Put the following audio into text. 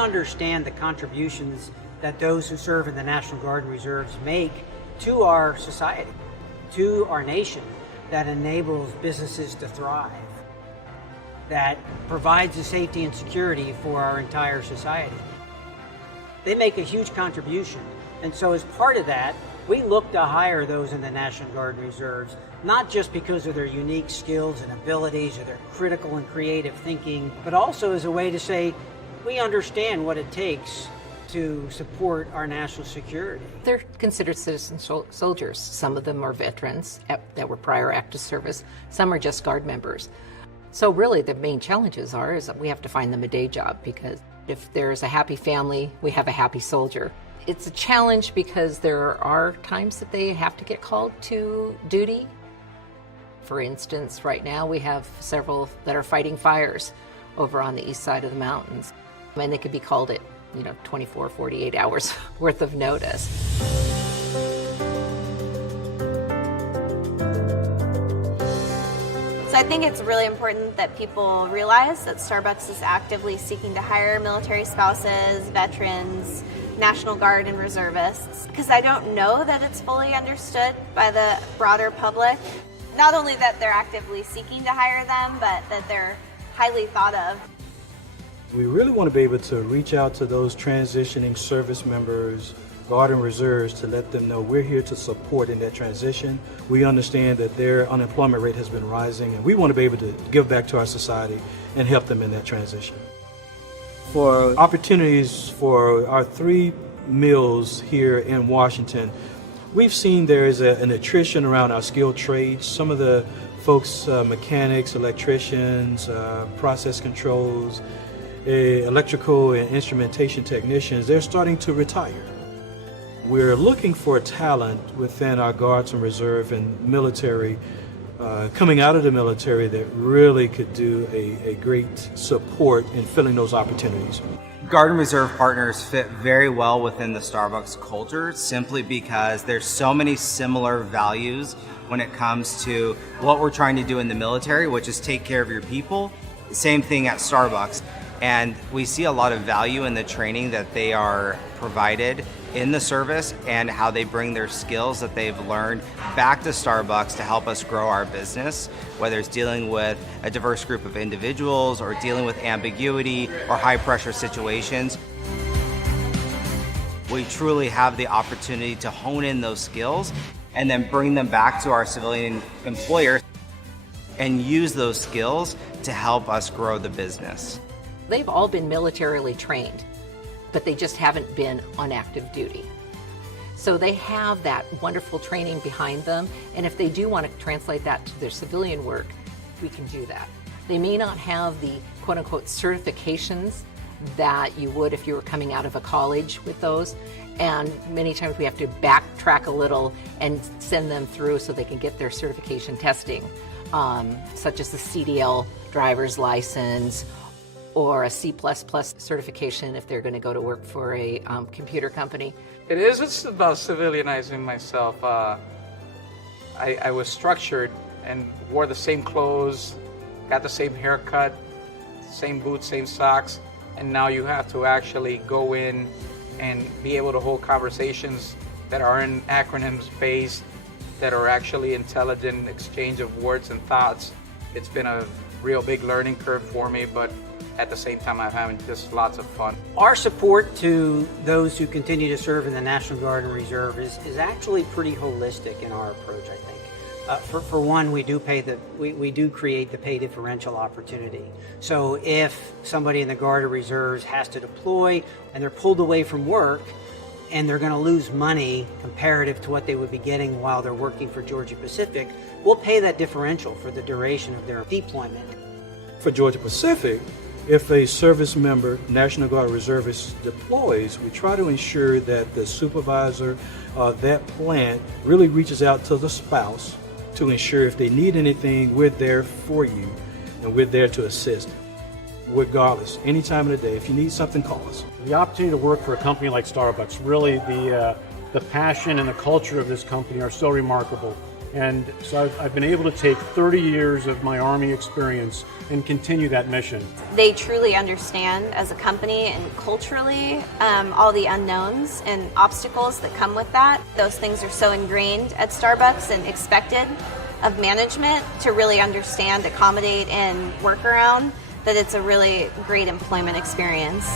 understand the contributions that those who serve in the National Guard and Reserves make to our society, to our nation, that enables businesses to thrive, that provides the safety and security for our entire society. They make a huge contribution. And so as part of that, we look to hire those in the National Guard and Reserves, not just because of their unique skills and abilities or their critical and creative thinking, but also as a way to say, we understand what it takes to support our national security. They're considered citizen soldiers. Some of them are veterans that were prior active service. Some are just Guard members. So really the main challenges is that we have to find them a day job, because if there's a happy family, we have a happy soldier. It's a challenge because there are times that they have to get called to duty. For instance, right now we have several that are fighting fires over on the east side of the mountains. And they could be called at 24, 48 hours worth of notice. So I think it's really important that people realize that Starbucks is actively seeking to hire military spouses, veterans, National Guard and reservists, because I don't know that it's fully understood by the broader public. Not only that they're actively seeking to hire them, but that they're highly thought of. We really want to be able to reach out to those transitioning service members, Guard and Reserves, to let them know we're here to support in that transition. We understand that their unemployment rate has been rising, and we want to be able to give back to our society and help them in that transition. For opportunities for our 3 mills here in Washington, we've seen there is an attrition around our skilled trades. Some of the folks, mechanics, electricians, process controls, electrical and instrumentation technicians, they're starting to retire. We're looking for talent within our Guards and Reserve and military, coming out of the military, that really could do a great support in filling those opportunities. Guard and Reserve partners fit very well within the Starbucks culture, simply because there's so many similar values when it comes to what we're trying to do in the military, which is take care of your people. Same thing at Starbucks. And we see a lot of value in the training that they are provided in the service and how they bring their skills that they've learned back to Starbucks to help us grow our business, whether it's dealing with a diverse group of individuals or dealing with ambiguity or high pressure situations. We truly have the opportunity to hone in those skills and then bring them back to our civilian employers and use those skills to help us grow the business. They've all been militarily trained, but they just haven't been on active duty. So they have that wonderful training behind them, and if they do want to translate that to their civilian work, we can do that. They may not have the quote-unquote certifications that you would if you were coming out of a college with those, and many times we have to backtrack a little and send them through so they can get their certification testing, such as the CDL driver's license, or a C++ certification if they're going to go to work for a computer company. It's about civilianizing myself. I was structured and wore the same clothes, got the same haircut, same boots, same socks, and now you have to actually go in and be able to hold conversations that are in acronyms based, that are actually intelligent exchange of words and thoughts. It's been a real big learning curve for me, but at the same time, I'm having just lots of fun. Our support to those who continue to serve in the National Guard and Reserve is actually pretty holistic in our approach, I think. For one, we do create the pay differential opportunity. So if somebody in the Guard or Reserves has to deploy and they're pulled away from work and they're going to lose money comparative to what they would be getting while they're working for Georgia Pacific, we'll pay that differential for the duration of their deployment. For Georgia Pacific, if a service member, National Guard reservist, deploys, we try to ensure that the supervisor of that plant really reaches out to the spouse to ensure if they need anything, we're there for you and we're there to assist. Regardless, any time of the day, if you need something, call us. The opportunity to work for a company like Starbucks, really the passion and the culture of this company are so remarkable. And so I've been able to take 30 years of my Army experience and continue that mission. They truly understand as a company and culturally all the unknowns and obstacles that come with that. Those things are so ingrained at Starbucks and expected of management to really understand, accommodate, and work around that it's a really great employment experience.